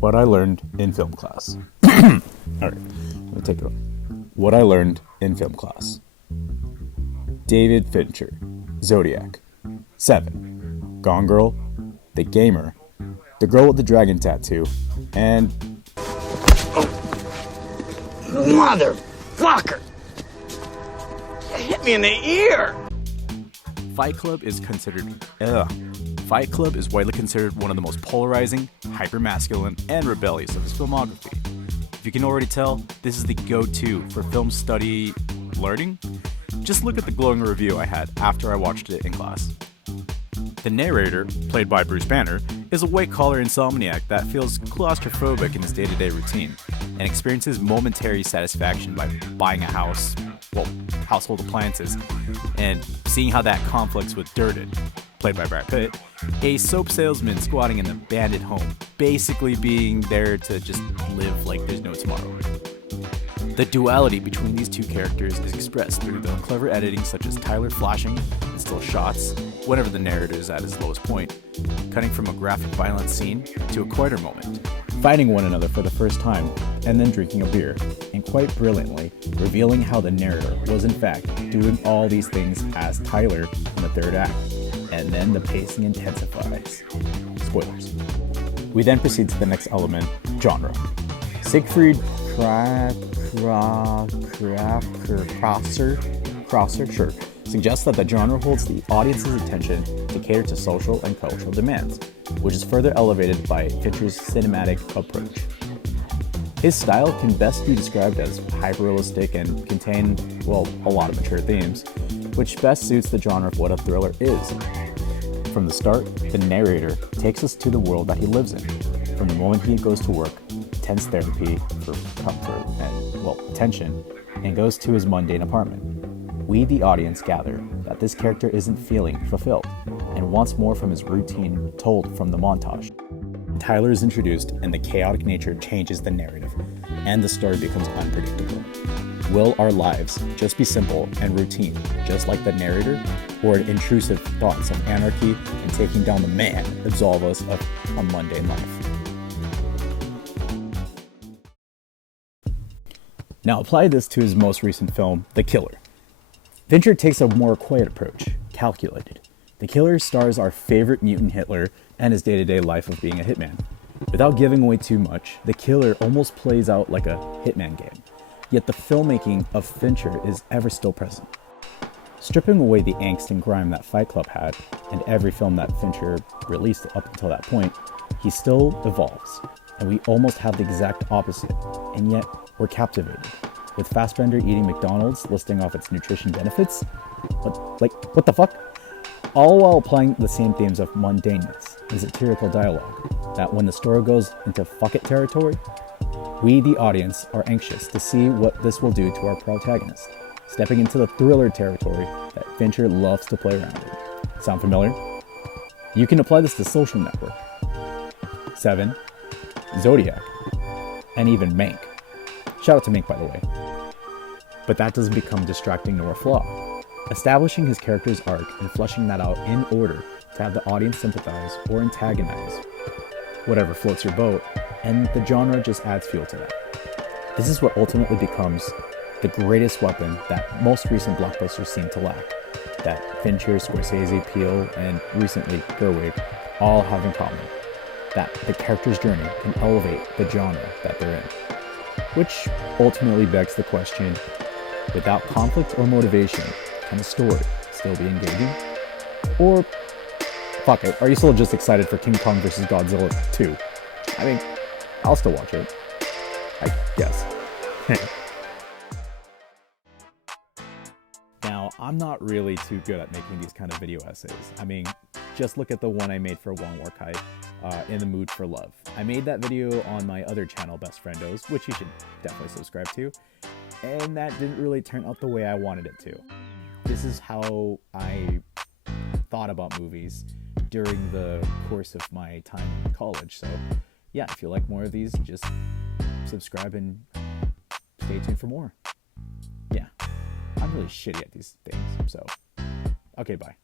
What I learned in film class. Alright, let me take it on. What I learned in film class. David Fincher, Zodiac, 7, Gone Girl, The Gamer, The Girl with the Dragon Tattoo, and... Motherfucker! You hit me in the ear! Fight Club is widely considered one of the most polarizing, hyper-masculine, and rebellious of his filmography. If you can already tell, this is the go-to for film study learning. Just look at the glowing review I had after I watched it in class. The narrator, played by Bruce Banner, is a white-collar insomniac that feels claustrophobic in his day-to-day routine and experiences momentary satisfaction by buying a house, household appliances, and seeing how that conflicts with Durden, played by Brad Pitt, a soap salesman squatting in an abandoned home, basically being there to just live like there's no tomorrow. The duality between these two characters is expressed through the clever editing such as Tyler flashing and still shots whenever the narrator is at his lowest point, cutting from a graphic violent scene to a quieter moment, fighting one another for the first time, and then drinking a beer, and quite brilliantly revealing how the narrator was in fact doing all these things as Tyler in the third act, and then the pacing intensifies. Spoilers. We then proceed to the next element, genre. Siegfried Crosser suggests that the genre holds the audience's attention to cater to social and cultural demands, which is further elevated by Fincher's cinematic approach. His style can best be described as hyper-realistic and contain, a lot of mature themes, which best suits the genre of what a thriller is. From the start, the narrator takes us to the world that he lives in, from the moment he goes to work, attends therapy for comfort and, attention, and goes to his mundane apartment. We, the audience, gather that this character isn't feeling fulfilled and wants more from his routine told from the montage. Tyler is introduced and the chaotic nature changes the narrative, and the story becomes unpredictable. Will our lives just be simple and routine, just like the narrator, or intrusive thoughts of anarchy and taking down the man absolve us of a mundane life? Now apply this to his most recent film, The Killer. Fincher takes a more quiet approach, calculated. The Killer stars our favorite mutant Hitler and his day-to-day life of being a hitman. Without giving away too much, The Killer almost plays out like a hitman game, yet the filmmaking of Fincher is ever still present. Stripping away the angst and grime that Fight Club had, and every film that Fincher released up until that point, he still evolves, and we almost have the exact opposite, and yet we're captivated. With Fassbender eating McDonald's, listing off its nutrition benefits? What the fuck? All while applying the same themes of mundaneness and satirical dialogue, that when the story goes into fuck it territory, we, the audience, are anxious to see what this will do to our protagonist, stepping into the thriller territory that Fincher loves to play around in. Sound familiar? You can apply this to Social Network, 7, Zodiac, and even Mank. Shout out to Mank, by the way. But that doesn't become distracting nor a flaw. Establishing his character's arc and fleshing that out in order to have the audience sympathize or antagonize, whatever floats your boat, and the genre just adds fuel to that. This is what ultimately becomes the greatest weapon that most recent blockbusters seem to lack, that Fincher, Scorsese, Peele, and recently Gerwig all have in common, that the character's journey can elevate the genre that they're in. Which ultimately begs the question, without conflict or motivation, can the story still be engaging? Or, fuck it, are you still just excited for King Kong vs. Godzilla 2? I mean, I'll still watch it, I guess. Now, I'm not really too good at making these kind of video essays. I mean, just look at the one I made for Wong War Kai, In the Mood for Love. I made that video on my other channel, Best Friendos, which you should definitely subscribe to, and that didn't really turn out the way I wanted it to. This is how I thought about movies during the course of my time in college, so yeah, if you like more of these, just subscribe and stay tuned for more. Yeah, I'm really shitty at these things, so okay, bye.